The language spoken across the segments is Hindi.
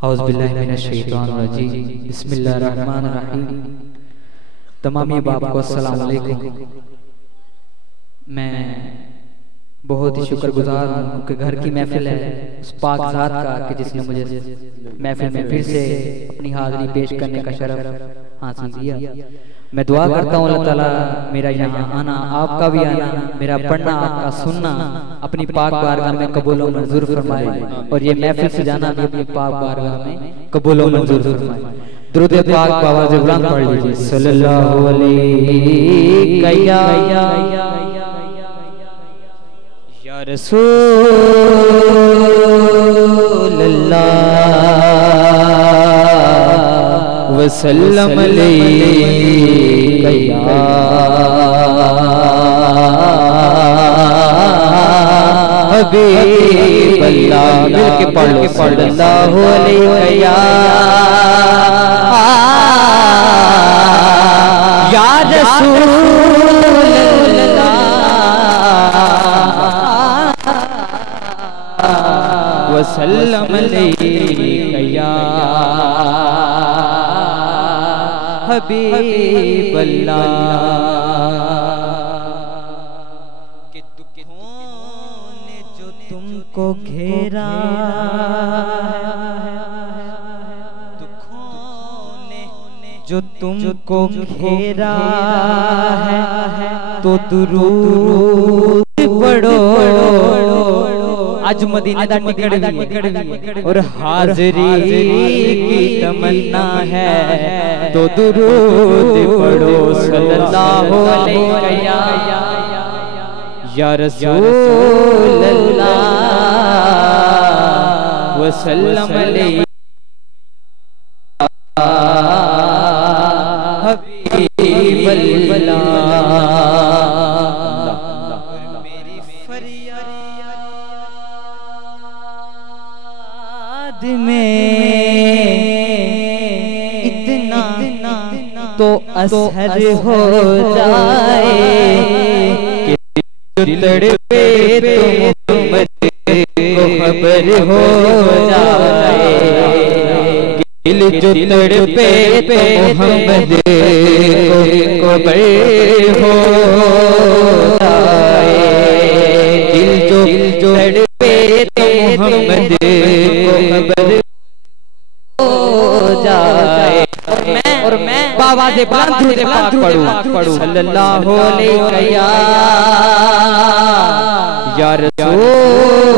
औज़ुबिल्लाहिमिनश्शैतानिर्रजीम बिस्मिल्लाहिर्रहमानिर्रहीम। तमाम बाप को अस्सलाम वालेकुम। मैं बहुत ही शुक्रगुजार हूँ क्योंकि घर की महफिल है उस पाक ज़ात का कि जिसने मुझे महफिल में फिर से अपनी हाज़िरी पेश करने का शरफ हासिल किया। मैं दुआ करता हूँ अल्लाह ताला मेरा यहाँ आना, आपका भी आना, मेरा पढ़ना, आपका सुनना अपनी पाक बारगाह में कबूल और मंजूर फरमाए और ये महफिल से जाना भी अपनी पाक बारगाह में कबूल और मंजूर फरमाए। दुरूद पाक आवाज़ बुलंद पढ़ लीजिए। सल्लल्लाहु अलैहि या रसूलल्लाह वसल्लम अलैहि या हबीबल्लाह। मिलके पढ़ लो। सल्लल्लाहु अलैहि या रसूलल्लाह वसल्लम अलैहि या हबीबल्लाह। कि दुखों ने जो तुमको घेरा, दुखों ने जो तुमको घेरा है तो दुरूद पढ़ो। आज मदीने दा टिकट भी और हाज़री की तमन्ना है तो दुरूद पढ़ो। सल्लल्लाहु अलैहि या रसूलल्लाह वसल्लम अलैहि हबीबल्लाह। में इतना तो असर हो जाए कि तड़पे तो मोहम्मद को खबर हो जाए। दिल जो तड़पे तो मोहम्मद को खबर हो जाए। दिल जो तड़पे तो मोहम्मद और मैं बाबा से बुलंद पढ़ूं। सल्लल्लाहु अलैहि या रसूलल्लाह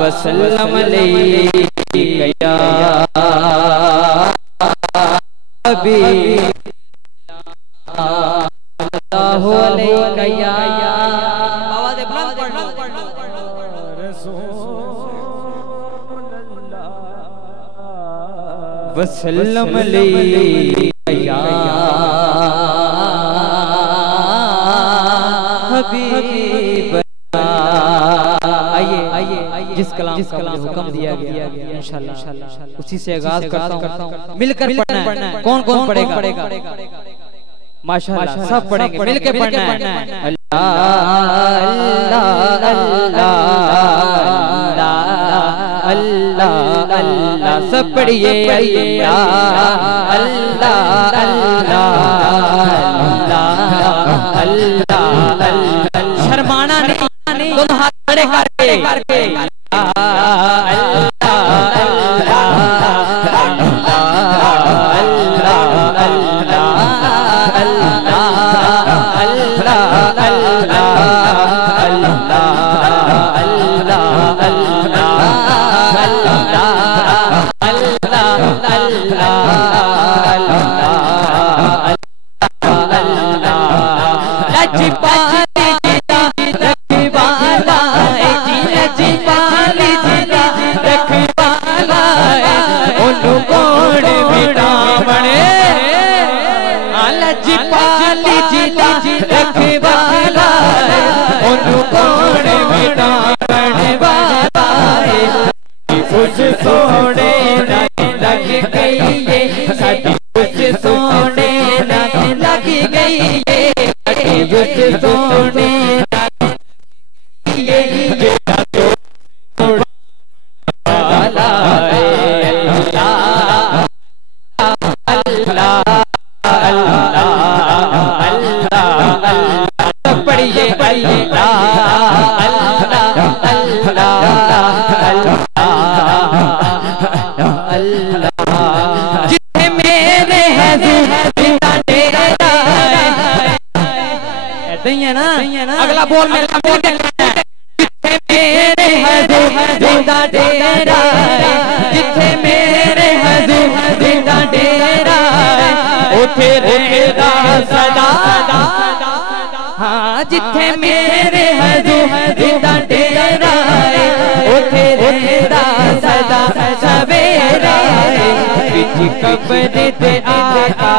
वसल्लम अलैहि या हबीबल्लाह अलैहि या बाबा से बुलंद पढ़ लो। वसल्लम अलैहि या हबीबल्लाह। आइए जिस कलाम का हुक्म दिया गया इंशाअल्लाह उसी से आगाज करता हूँ। मिलकर पढ़ना है। कौन कौन पढ़ेगा? माशाअल्लाह सब पढ़ेंगे। मिलके पढ़ना है। अल्लाह अल्लाह अल्लाह अल्लाह सब पढ़िए। अल्लाह अल्लाह अल्लाह अल्लाह अल्लाह। शर्माना नहीं, दोनों हाथ खड़े करके रख अल्लाह जिथे मेरे हुजूर जिंदा डेरा ऐसे ही है ना अगला बोल मेरा बोल जिथे मेरे हुजूर जिंदा डेरा जिथे मेरे हुजूर जिंदा डेरा उथे रहेगा सदा हाँ जिथे मेरे हुजूर जिंदा डेरा उथे रहेगा सदा सवेरा बिच कब्र दे आका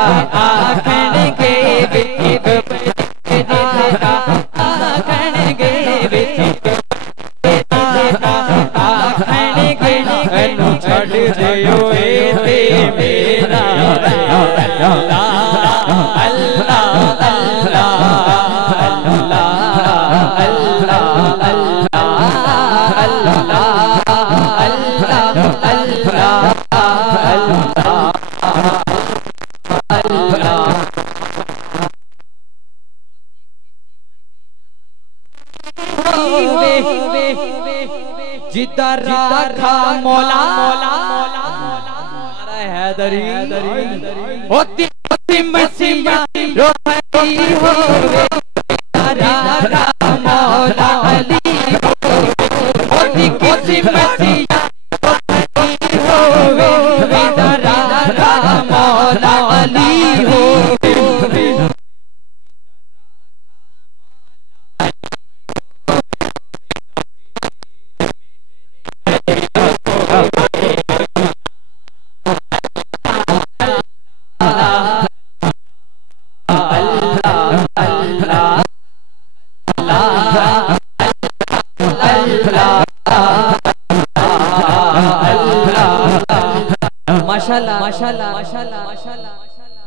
आखणगे बिच कब्र दे आका आखणगे बिच आखणगे अनु छड़ दियो ए ते मेरा अल्लाह अल्लाह जिधर रखा मौला हैदरी होती होती मसीहा रोहती हो रखा मौला अली होती होती मसीहा रोहती हो रखा मौला अली हो माशाल्लाह माशाल्लाह माशाल्लाह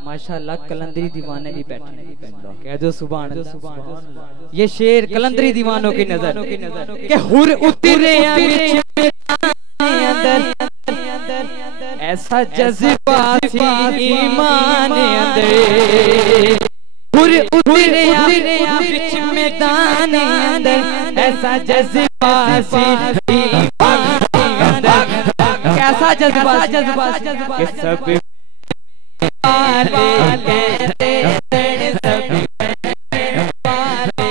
माशाल्लाह कलंदरी दीवाने भी बैठे कह दो सुभान अल्लाह। ये शेर कलंदरी दीवानों की नजर के हुर उतरे अंदर ऐसा जज्बा थी ईमान अंदर हुर उतरे बीच मैदान अंदर ऐसा जज्बा थी ईमान अंदर कैसा जज्बा कि सब पाले कहते सब पाले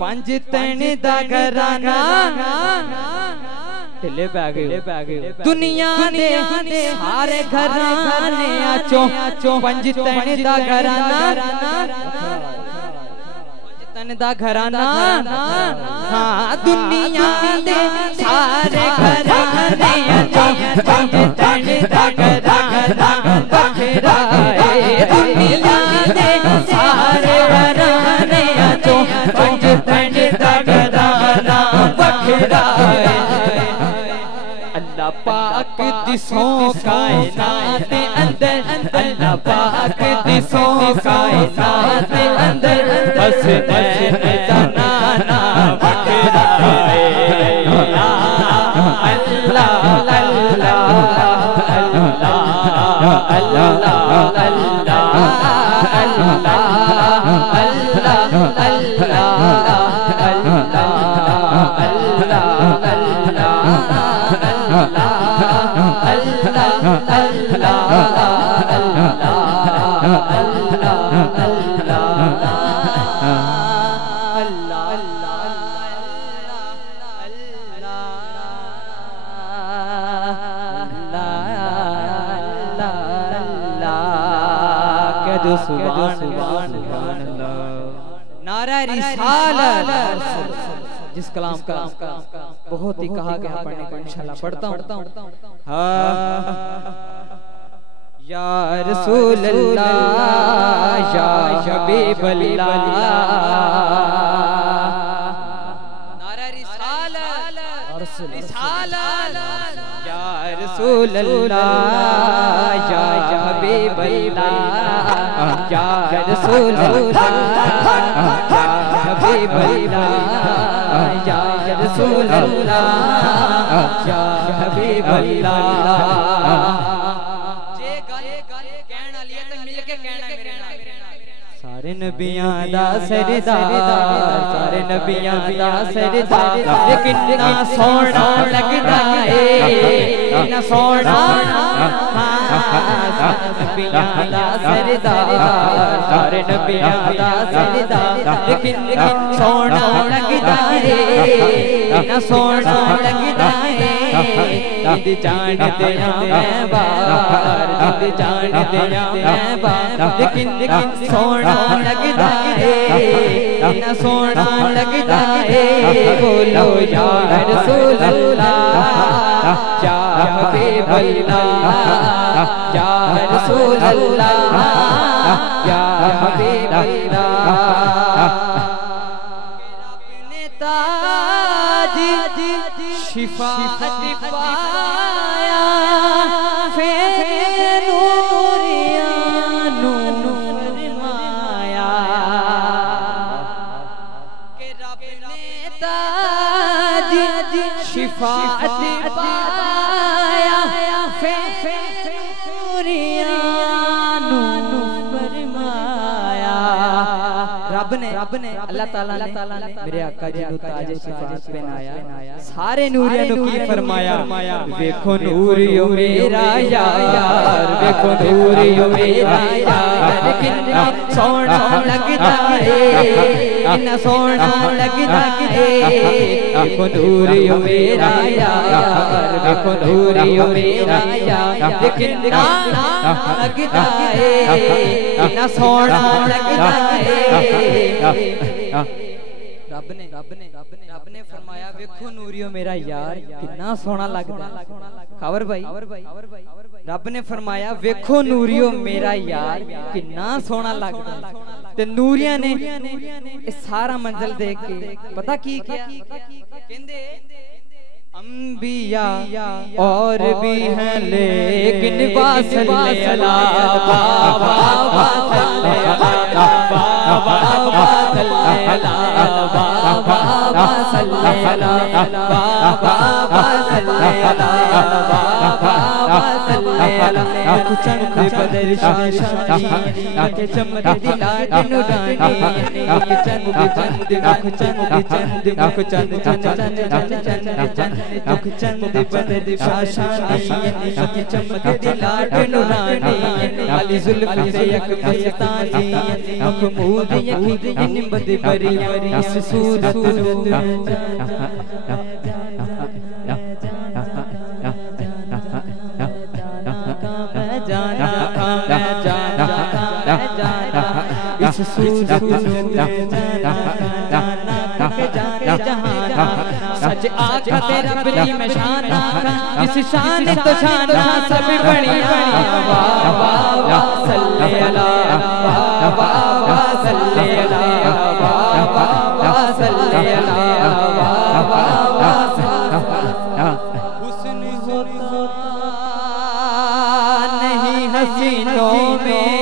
पंज तन दा घराना ढिले पै गए दुनिया दे सारे घराने आचो पंज तन दा घराना तन दा घराना हाँ दुनिया दे सारे घराने आचो पंज तन दा घराना बखरा दुनिया दे सारे घराने आचो पंज तन दा घराना बखरा अल्लाह पाक दिसो कायनात अंदर अल्लाह पाक दिसो कायनात अंदर बस नाना बखरा अल्लाह अल्लाह नारा रिसालत जिस कलाम का बहुत ही कहा गया पढ़ने को इंशाल्लाह पढ़ता हूँ। या रसूल अल्लाह या हबीब अल्लाह नारा रिसालत या रसूल अल्लाह या हबीब अल्लाह या रसूल अल्लाह या हबीब अल्लाह या रसूल अल्लाह या हबीब अल्लाह। सारे नबियां दा सरदार सारे नबियां दा सरदार कितना सोना लगदा है ना सोना नबियां दा सरदार सारे नबियां दा सरदार कितना सोना लगदा है ना सोना लगदा है जिद जान दिया मैं बार जिद जान दिया मैं बार कितना सोना लगदा है ना सोना लगदा है बोलो या रसूल अल्लाह या हबीब अल्लाह या रसूल अल्लाह या हबीब अल्लाह। अपने ताज शिफाअत पाया फिर नूरिया शिफाअत पाया रब ने अल्लाह ताला ने मेरे आका जी नू ताज शिफाअत पहनाया। सारे नूरियां नू की फरमाया देखो नूरियो मेरा यार देखो नूरियो मेरा यार कितना सोना लगदा है कितना सोना लगदा है देखो नूरियो मेरा यार देखो नूरियो मेरा यार कितना लगदा है कितना सोना लगदा है। रब ने फरमाया वेखो नूरियो मेरा यार कितना सोना लगदा खबर भाई रब ने फरमाया वेखो नूरियो मेरा यार कितना सोना लगदा ते नूरिया ने इस सारा मंजल देख के पता की क्या कहंदे अंबिया और भी हैं लेकिन बासल्ले अला बाबा बासल्ले अला बाबा बासल्ले अला बाबा बासल्ले अला बाबा बासल्ले अला बाबा बासल्ले अला आँख चंद बदर शाशानी आँख चमक दिलाट नुरानी आँख चंद आँख चंद आँख चंद चंद आँख चंद बदर शाशानी आँख चमक दिलाट नुरानी अली जुल्फ से यक मस्तानी आँख मूद यकीन बद बरिया इस सूरत इस सूरत सच आका तेरा बली में शान इस शान तो शान सब बढ़िया वाह वाह वाह सल्ले अला वाह वाह वाह सल्ले अला वाह वाह वाह सल्ले अला वाह वाह वाह हुस्न होता नहीं हसीनों में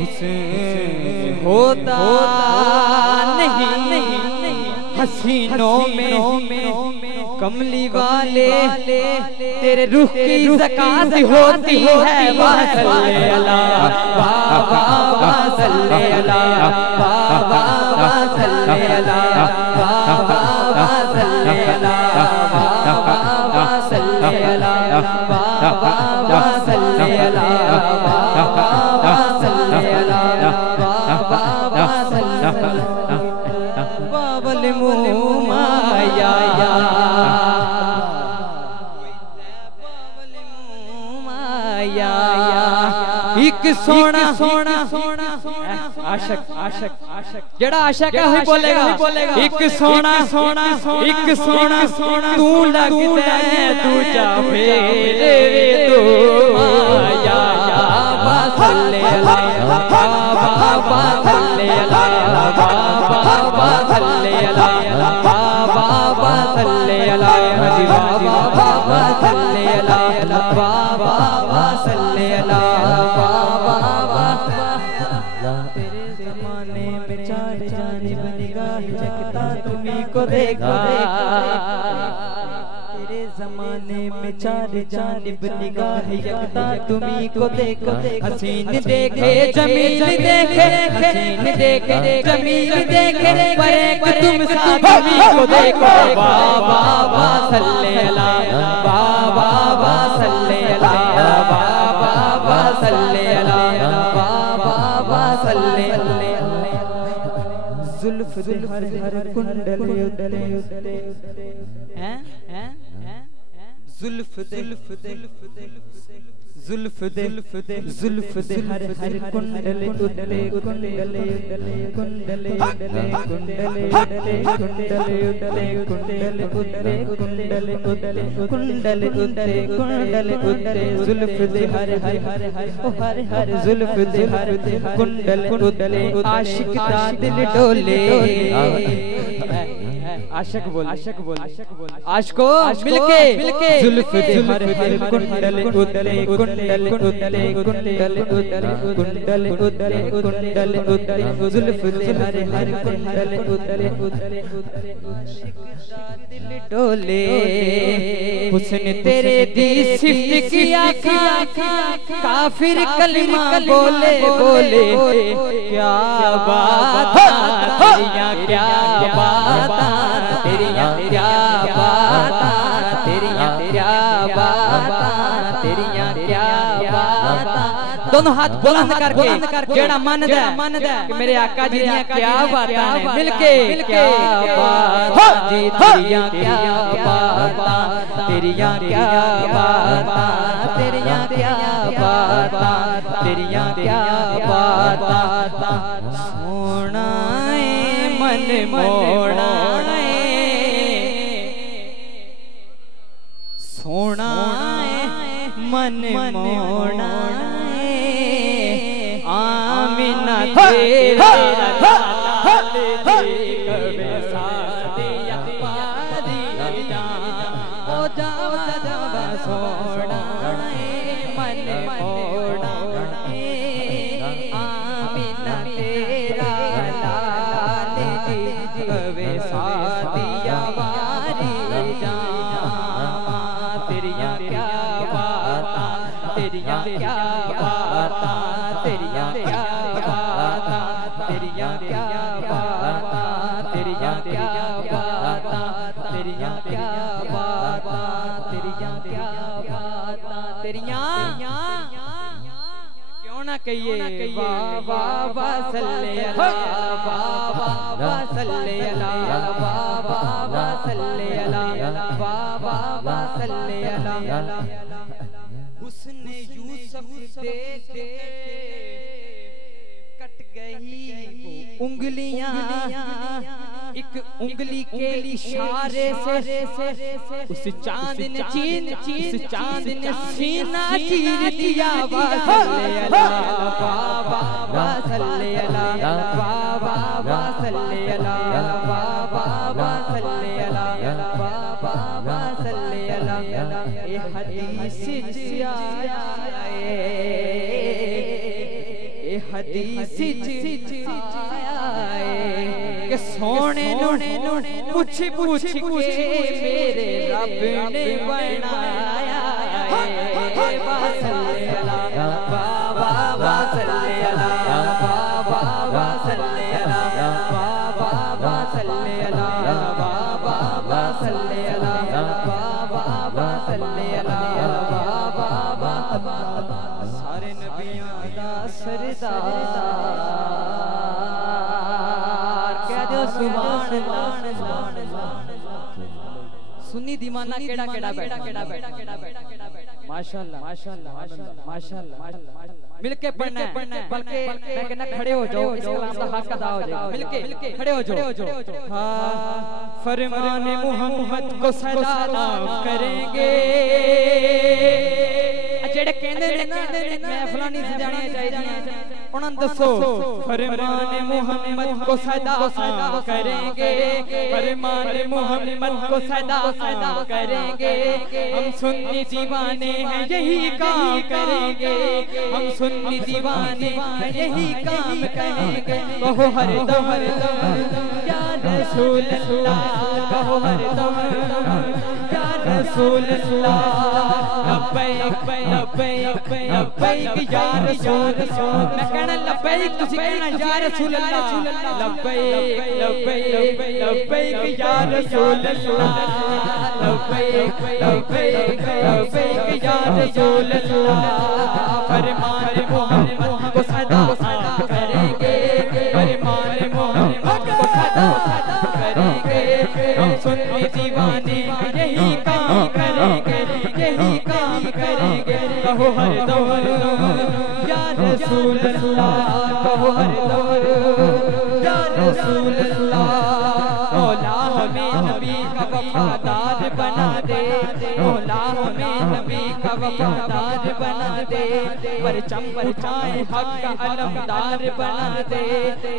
हुस्न होता नहीं हसीनों में कमली वाले तेरे रूह की ज़कात होती है वाह सल्ले अला वाह वाह वाह सल्ले अला वाह वाह वाह सल्ले अला वाह वाह वाह सल्ले अला वाह वाह वाह सल्ले अला वाह वाह वाह सल्ले अला वाह वाह वाह सल्ले अला वाह वाह वाह सल्ले अला बाबल मुँह माया एक सोना सोना सोना आशिक आशिक आशिक जेड़ा आशिक है वही बोलेगा एक सोना सोना एक सोना सोना तू लगदा है दूजा फेरे तो माया सल्ले अला बाबा सल्ले अला बाबा सल्ले अला बाबा सल्ले अला बाबा सल्ले अला बाबा सल्ले अला बाबा। तेरे ज़माने में चार जानिब निगाह जगता तुम्हीं को देखा, तेरे ज़माने में चार जानिब निगाह यकता तुम्हीं को देखा। हसीन देखे जमील देखे, हसीन देखे जमील देखे, पर एक तुम सा तुम्हीं को देखो। बाबा सल्ले अला बाबा सल्ले अला बाबा सल्ले अला बाबा सल्ले अला। जुल्फ हर हर कुंडल उदले हैं जुल्फ जुल्फ जुल्फ जुल्फ हर हर कुंडल उदले कुंडल उदले कुंडल उदले कुंडल उदले कुंडल उदले कुंडल उदले कुंडल उदले कुंडल उदले कुंडल उदले जुल्फ हर हर हर हर हर जुल्फ हर कुंडल उदले आशिक दा दिल डोले। आशिक बोल आशिक बोल आशिको मिलके जुल्फ हर हर कुंडल उदले कुंडल उदले कुंडल उदले कुंडल उदले कुंडल उदले जुल्फ हर हर कुंडल उदले आशिक दा दिल डोले। हुस्न तेरे दी सिफ्त की आँखा काफिर कलिमा बोले बोले क्या बात तेरियां क्या बात तेरियां क्या बात तेरियां क्या बात तेरियां क्या बात। दोनों हाथ बुलंद करके जेड़ा मन दे कि मेरे आका जी दियां क्या बातां ने मिलके क्या बात जी तेरियां क्या बात तेरियां क्या बात तेरियां क्या बात तेरियां क्या बात। सोना मन मोड़ा सोना मन मोड़ा आमिना तेरा लाल कबे सादिया पादिया ओ जावा जावा सोना मन मोड़ा आमिना तेरा लाल कबे सादिया वारी जा। तेरियां क्या बात तेरियां क्या बात तेरियां क्या बात तेरियां क्या बात तेरियां क्या बात तेरियां क्या बात तेरियां क्या बात तेरियां क्यों ना कहिए बाबा सल्ले अला बाबा सल्ले अला बाबा सल्ले अला बाबा सल्ले अला। उसने यूसुफ देख कट गई उंगलियां एक उंगली के इशारे से उस चांद ने उस चांद ने सीना चीर दिया। सल्ले अला बाबा सल्ले अला बाबा सल्ले अला बाबा सल्ले अला बाबा सल्ले अला। ए हदीस आया ए हदीस के सोने पूछ पूछ के मेरे रब ने बनाया। सल्ले अला बाबा सल्ले अला बाबा सल्ले अला बाबा सल्ले अला बाबा सल्ले अला बाबा सल्ले अला बाबा। सारे नबियां दा सरदार कह दो सुभान अल्लाह। सुन्नी सुन्नी दीवाना केड़ा केड़ा बैठा माशाल्लाह माशाल्लाह माशाल्लाह मिलके पढ़ना है, बल्कि मैं कहना खड़े हो जाओ, इस कलाम का हाथ का दा हो जाएगा, मिलके खड़े हो जाओ। हाँ फरमाने मोहम्मद को सलाम करेंगे, जेड़े कहंदे ने ना मैं फलानी से जाने चाहिए उन्हें दसो फरमाने मोहम्मद को सलाम करेंगे, फरमाने मोहम्मद को सलाम करेंगे। हम सुन्नी दीवाने हैं यही काम करेंगे, हम सुन्नी दीवाने हैं यही काम करेंगे। कहो हर दम या रसूल अल्लाह, कहो हर दम या रसूल अल्लाह। लब्बैक लब्बैक लब्बैक या रसूल अल्लाह, मैं कहना लब्बैक तुसी कहना या रसूल अल्लाह। लब्बैक लब्बैक लब्बैक या रसूल अल्लाह, लब्बैक लब्बैक लब्बैक या रसूल अल्लाह। फरमान मोहम्मद को सदा करेंगे, फरमान मोहम्मद को सदा करेंगे। हम सुन्नी दीवाने यही काम करेंगे, यही काम करेंगे। कहो हर दम या रसूल अल्लाह, कहो हर दम या रसूल अल्लाह। मौला हमें नबी का वफादार बना दे, मौला हमें नबी का वफादार बना दे। परचम उठाए हक का अलमदार बना दे,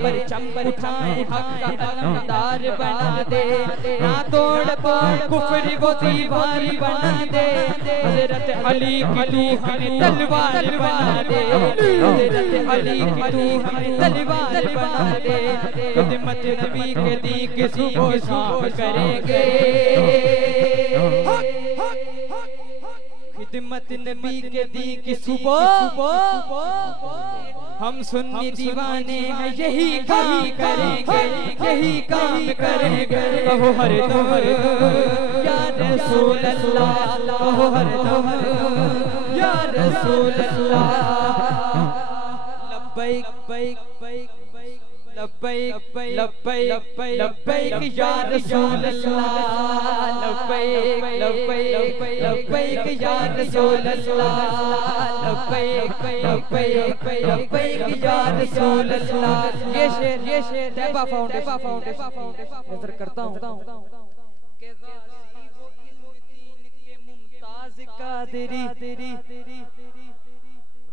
परचम उठाए हक का अलमदार बना दे। ना तोड़ कुफ्र को दीवार बना दे, हज़रत अली की तू हमें तलवार बना दे, हज़रत अली की तू हमें तलवार बना दे। खिदमत नबी के दी के सुबह शाम करेंगे, खिदमत नबी के दी की सुबह। हम सुन्नी दीवाने हैं यही काम करेंगे, यही काम करेंगे। कहो हर दम या रसूल अल्लाह, कहो हर दम या रसूल अल्लाह। लब्बैक लब्बैक लब्बैक लब्बैक लब्बैक या रसूल अल्लाह, लब्बैक लब्बैक लब्बैक या रसूल अल्लाह, लब्बैक लब्बैक लब्बैक या रसूल अल्लाह। ये शेर तैयबा फाउंडेशन नजर करता हूँ कि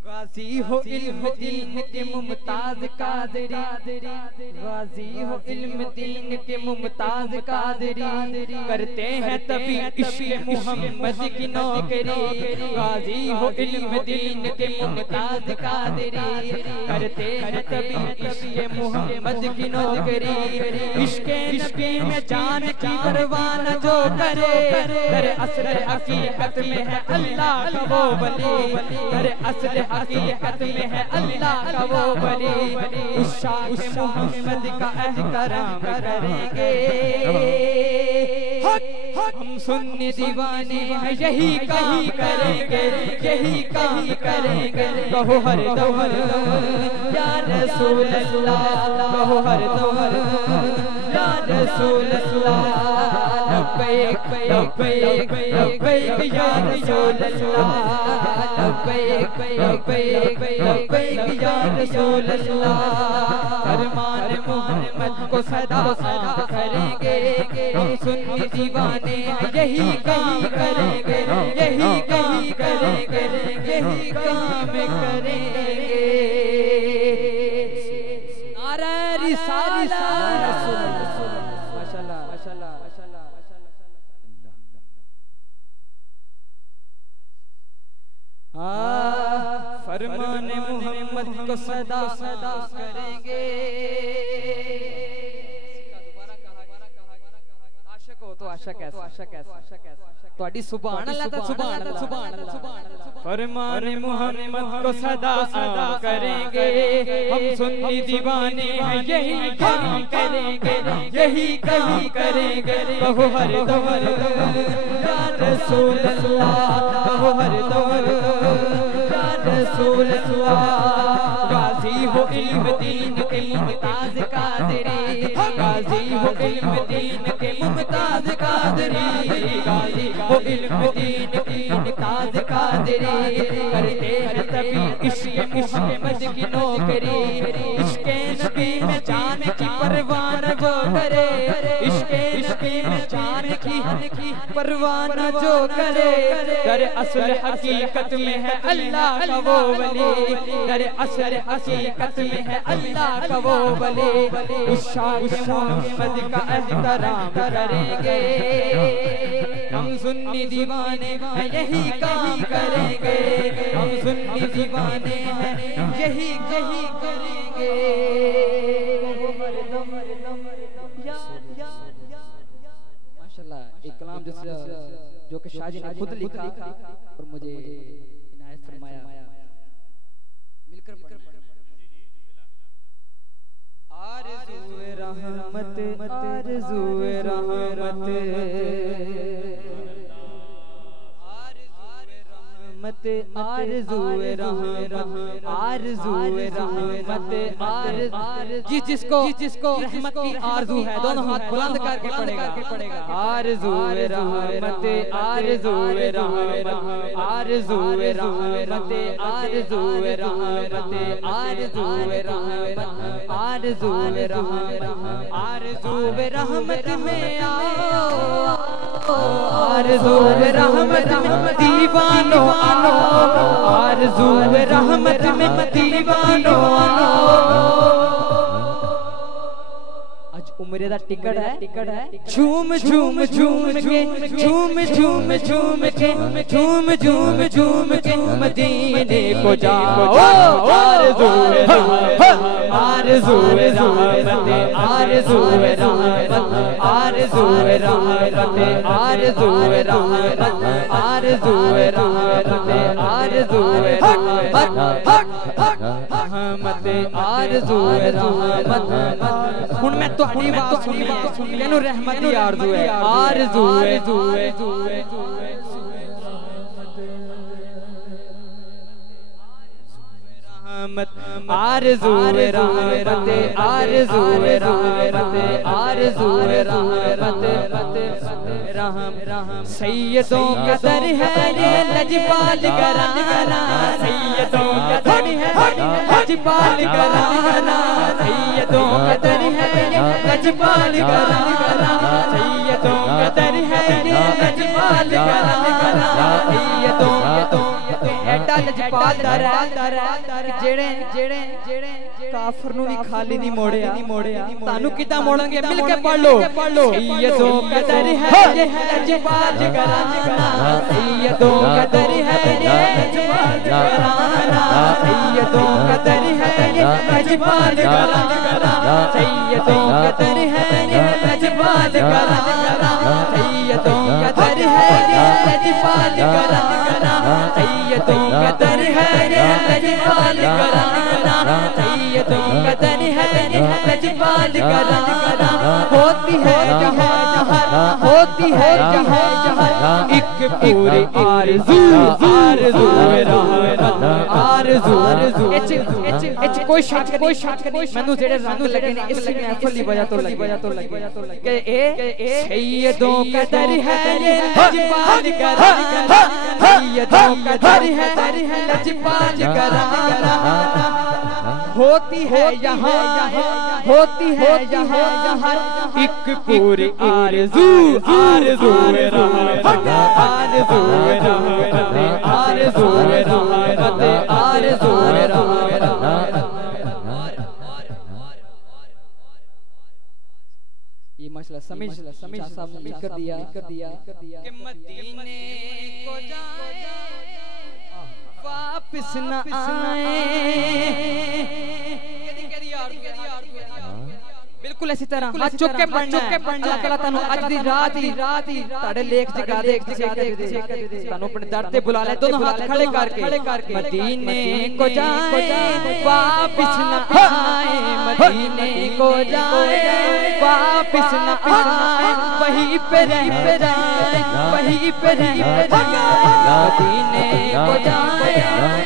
गाज़ी वो इल्म दीन के मुमताज कादरी, गाज़ी हो इल्म दीन के मुमताज कादरी, गाज़ी हो इल्म दीन के मुमताज कादरी। करते हैं तभी इश्क़ मोहम्मद की नौकरी, गाज़ी हो इल्म दीन के मुमताज कादरी। करते हैं तभी इश्क़ मोहम्मद की नौकरी। इश्क़ नबी में जान की परवाह न जो करे, दर असल हकीकत में है अल्लाह का वो वली, दर असल हकीकत में है अल्लाह का वो वली। उस शाख मोहम्मद का एहतराम करेंगे, हम सुन्नी दीवाने हैं यही काम करेंगे, यही काम करेंगे। कहो हर दम या रसूल अल्लाह, कहो हर दम या रसूल अल्लाह। लब्बैक लब्बैक लब्बैक या रसूल अल्लाह, लब्बैक लब्बैक लब्बैक या रसूल अल्लाह। फरमान मोहम्मद को सदा करेंगे, हम सुन्नी दीवाने यही काम करेंगे, यही काम करेंगे, यही काम करेंगे। नारा रिसालत माशाल्लाह माशाल्लाह माशाल्लाह। फरमाने मोहम्मद को सदा करेंगे। आशिक हो तो आशिक ऐसा, आशिक ऐसा, आशिक ऐसा। तोड़ी सुभान अल्लाह ता सुभान अल्लाह, सुभान अल्लाह, सुभान अल्लाह। फरमाने मोहम्मद को सदा करेंगे, हम सुन्नी दीवाने हैं यही काम करेंगे, यही काम करेंगे। कहो हर दम या रसूल अल्लाह, कहो हर दम या रसूल अल्लाह। गाज़ी हो इल्म दीन के मुमताज कादरी, गाजी हो इल्म दीन के मुमताज कादरी, गाजी हो इल्म दीन की मुमताज कादरी। करते हैं तभी इश्क मुहम्मद की नौकरी, इश्क नबी में जान की परवान वो करे, इश्क नबी में जान की परवान जो करे। दर असल हकीकत में है अल्लाह का वो वली, दर असल हकीकत में है अल्लाह का वो वली। उस शान मोहम्मद का एहतराम करेंगे, हम सुन्नी दीवाने हैं यही काम करेंगे, हम सुन्नी दीवाने हैं यही यही करेंगे। माशाल्लाह एक कलाम जो कि शाह जी ने खुद लिखा और मुझे इनायत फरमाया, मिलकर आरज़ू रहमत आरज़ू रहमत आरज़ू रहमत आरज़ू रहमत जिसको रहमत की आरज़ू है दोनों हाथ बुलंद करके पड़ेगा। आरज़ू रहमत आरज़ू रहमत आरज़ू रहमत आरज़ू रहमत आरज़ू रहमत आरज़ू रहमत आरज़ू रहमत में आओ, आरज़ू रहमत में दीवानो आनो, आरज़ू रहमत में दीवानो आनो। आज उम्र दा टिकट है, झूम झूम झूम के झूम झूम झूम के झूम झूम झूम के मदीने को जाओ। आरज़ू रहमत आरज़ू रहमत आरज़ू रहमत आरज़ू रहमत आरज़ू रहमत आरज़ू रहमत आरज़ू रहमत आरज़ू रहमत। हुण मैं तुहाडी बात सुनी मैनू रहमत दी आरज़ू है, आरज़ू आरज़ू रहमत आरज़ू रहमत आरज़ू रहमत। सैयदों का दर है ये लजपाल घराना, सैयदों का दर है लजपाल घराना, सैयदों का दर है ये लजपाल घराना, सैयदों का दर है ये लजपाल घराना, सैयदों एडा लजपाल दर है जेड़े जेड़े जेड़े काफर नू भी खाली नहीं मोड़िया। तानू किदा मोड़ेंगे मिल के पढ़ लो। सैयदों का दर है ये लजपाल घराना, सैयदों का दर है ये लजपाल घराना, सैयदों का दर है ये लजपाल घराना, सैयदों का दर है ये लजपाल घराना, सैयदों का दर है ये लजपाल घराना, सैयदों का दर है ये लजपाल घराना, सैयदों का दर है ये लजपाल घराना। होती है जहाँ होती है जहाँ एक पूरी आरज़ू आरज़ू रहमत आरज़ू। एच कोई शक नहीं मैनू जेड़े रंग लगे ने इसी महफिल दी वजह तो लगे कि ए सैयदों का दर है ये लजपाल घराना, सैयदों का दर है लजपाल घराना। होती है यहाँ होती है यहाँ एक पूरी आरज़ू आरज़ू रहमत आरज़ू रहमत आरज़ू रहमत आरज़ू रहमत। ये मसला समझ साहब ने कर दिया कि मदीने को जाए वापस न आए। बिल्कुल इसी तरह हाथ चुक के पढ़ना है। अल्लाह ताला तानू अज दी रात ही ताड़े लेख जगा दे तानू अपने दर ते बुला ले दोनों हाथ खड़े करके। मदीने को जाए वापस न आए, मदीने को जाए वापस न आए, वहीं पे रह जाए वहीं पे रह जाए। मदीने को जाए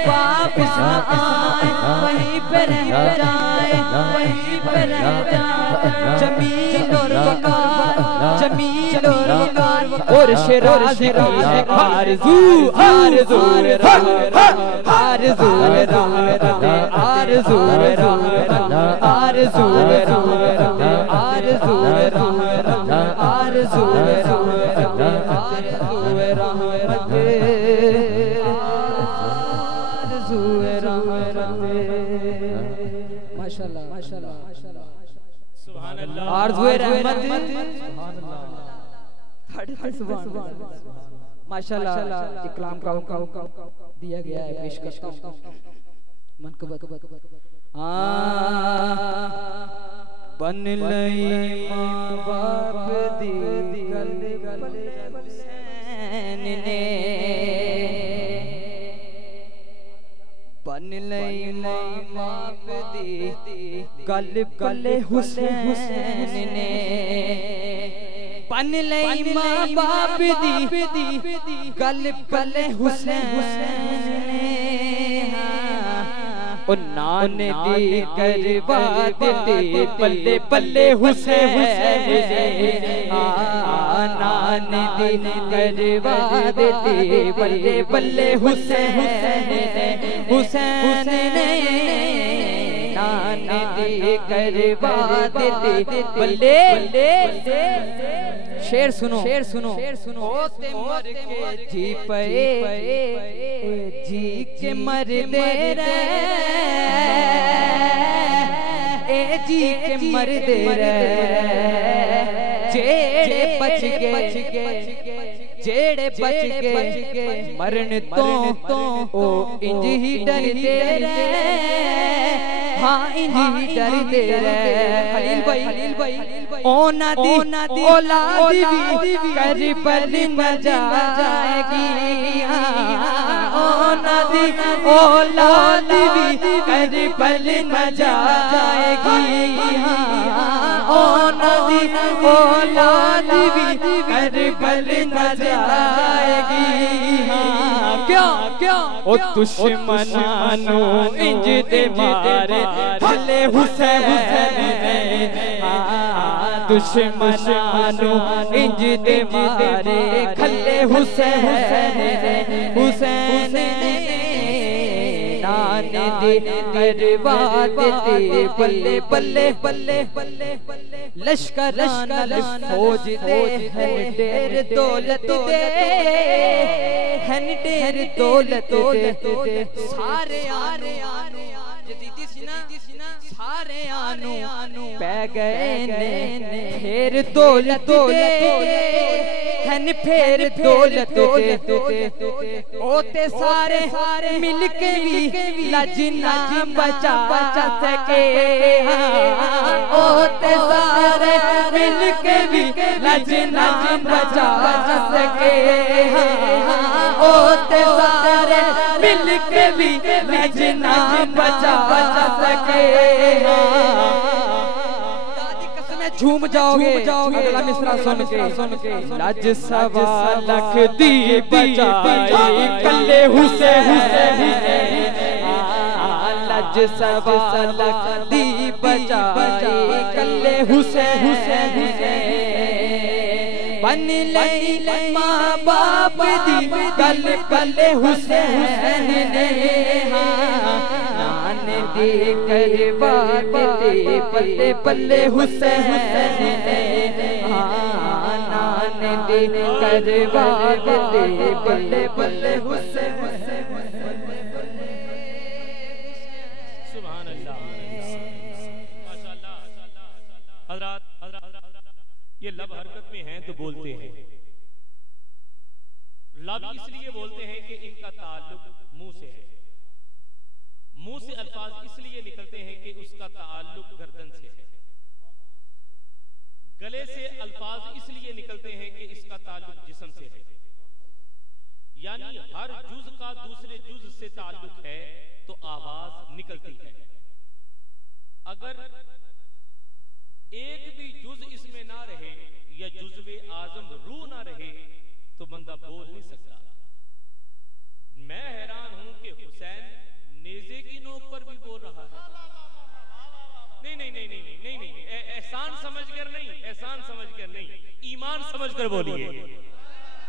वापस न आए वहीं पे रह जाए, वहीं पे रह जाए। जमील और वकार, जमील और वकार, और शिराज की आरज़ू, आरज़ू आरज़ू आरज़ू आरज़ू आरज़ू आरज़ू माशाल्लाह माशाल्लाह सुभान अल्लाह। आरज़ू रहमत माशाल्लाह। इकराम का दिया गया है, पेश करता हूं मनकबत। बन लई मां बाप दी गल हुसैन ने, बन लई मां बाप दी गल गले हुसैन ने, बन लई मां बाप दी गल गले हुसैन ने। ओ नान दी करवा दे बल्ले बल्ले हुसैन, नान दी करवा दे बल्ले बल्ले हुसैन हुसैन ने, नान दी करवा दे बल्ले। शेर सुनो, शेर सुनो, शेर सुनो। होते मर के जी पे, जी के मर दे रे, ए जी के मर दे रे, जेड़े बच गए, जेड़े बच गए मरण तो ओ इंज ही डर दे रे, हाँ इंज ही डर दे रे। खलील भाई, खलील भाई, ओ नदी औलाद भी करबल न जाएगी, ओ नदी औलाद भी करबल न जाएगी, ओ नदी औलाद भी करबल न जाएगी। क्यों क्यों ओ दुश्मनानो इंज दे मारे भले हुसैन ने, दुश्मनानो इंज दे मारे खले हुसैन हुसैन ने, नान दे करवा दे बल्ले बल्ले बल्ले बल्ले। लश्कर फौज दे हन ढेर दौलत दे, हन ढेर दौलत दे, सारे आने जदीदी सी ना सारे आनू पै गए ने फेर दौलत दे, हन फेर दौलत दे। ओते सारे मिल के भी लज ना बचा सके, ओते सारे मिल के भी लज ना बचा सके, ओते सारे मिल के भी लज ना बचा सके। झूम जाओगे अगला मिसरा सुन के, लज सवा लख दी बचाई कल्ले हुसैन, लज सवा लख दी बचाई कल्ले हुसैन। बन लई मां बाप दी गल कल्ले हुसैन ने, नान दी करवा दे बल्ले बल्ले हुसैन ने, नान दी करवा दे बल्ले बल्ले हुसैन। सुभान अल्लाह, माशाअल्लाह। हज़रात ये लब हरकत में हैं तो बोलते हैं, लब इसलिए बोलते हैं कि इनका ताल्लुक मुंह से है, मुंह से अल्फाज इसलिए निकलते हैं कि उसका ताल्लुक गर्दन से है, गले से अल्फाज इसलिए निकलते हैं कि इसका ताल्लुक जिस्म से है। यानी हर जुज का दूसरे जुज से ताल्लुक है तो आवाज निकलती है। अगर एक भी जुज इसमें ना रहे या जुज़्वे आज़म रूह ना रहे तो बंदा बोल नहीं सकता। मैं हैरान हूं कि हुसैन नेज़े की नोक पर भी बोल रहा है, ईमान समझकर बोलिए।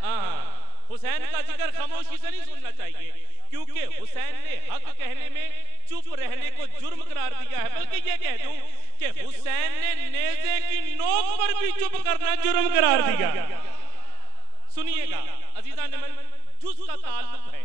हाँ, हुसैन का जिक्र खामोशी से नहीं सुनना चाहिए, क्योंकि हुसैन ने हक कहने में चुप रहने को जुर्म करार दिया है। बल्कि ये कह दूं कि हुसैन ने नेज़े की नोक पर भी चुप करना जुर्म करार दिया। सुनिएगा अजीज़ान, जुज़ का ताल्लुक है